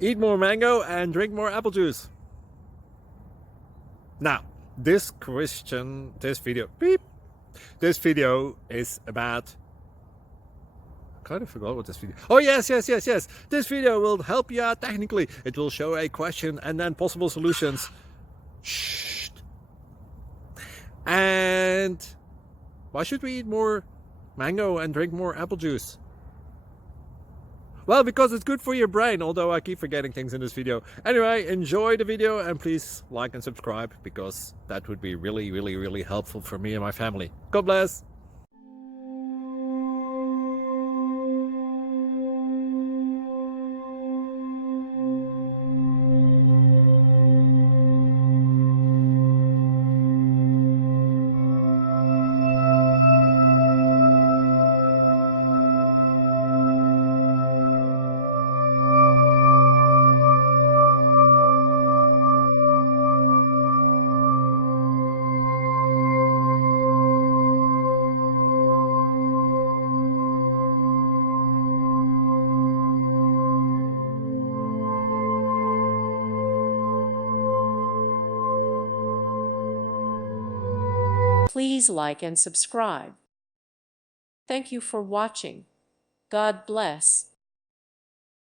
Eat more mango and drink more apple juice. Now, this video is about, I kind of forgot what this video. Oh, yes. This video will help you out technically. It will show a question and then possible solutions. Shh. And why should we eat more mango and drink more apple juice? Well, because it's good for your brain, although I keep forgetting things in this video. Anyway, enjoy the video and please like and subscribe, because that would be really helpful for me and my family. God bless! Please like and subscribe. Thank you for watching. God bless.